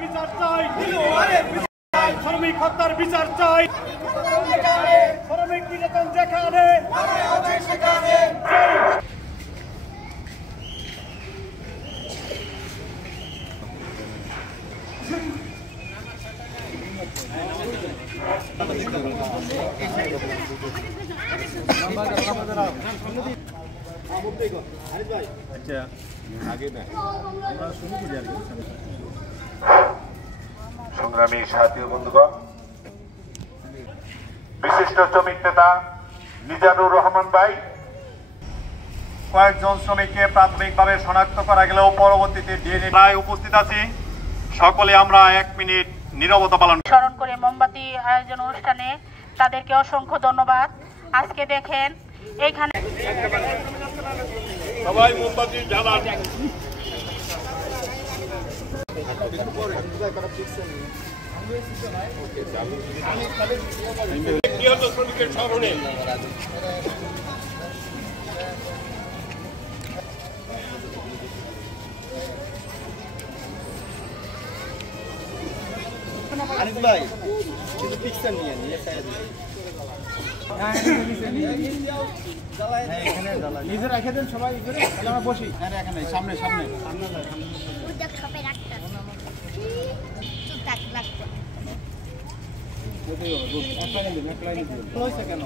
বিচার চাই শ্রমিক হত্যার বিচার চাই শ্রমিক নির্যাতন যেখানে সংগ্রামী সাথী বন্ধুগণ, বিশিষ্ট শ্রমিক নেতা মিজানুর রহমান ভাই কয়েকজন শ্রমিককে প্রাথমিকভাবে শনাক্ত করা গেলেও পরবর্তীতে ডিএনএ উপস্থিত আছি। সকলে আমরা 1 মিনিট নীরবতা পালন স্মরণ করে মোমবাতি আয়োজন অনুষ্ঠানে তাদেরকে অসংখ্য ধন্যবাদ। আজকে দেখেন এইখানে সবাই মোমবাতি জ্বালান। শ্রমিকের স্মরণে আনিস ভাই কিন্তু পিকচার নিয়ে নিজে রেখে দেন সবাই আমরা বসি। হ্যাঁ এখানে সামনে সামনে কেন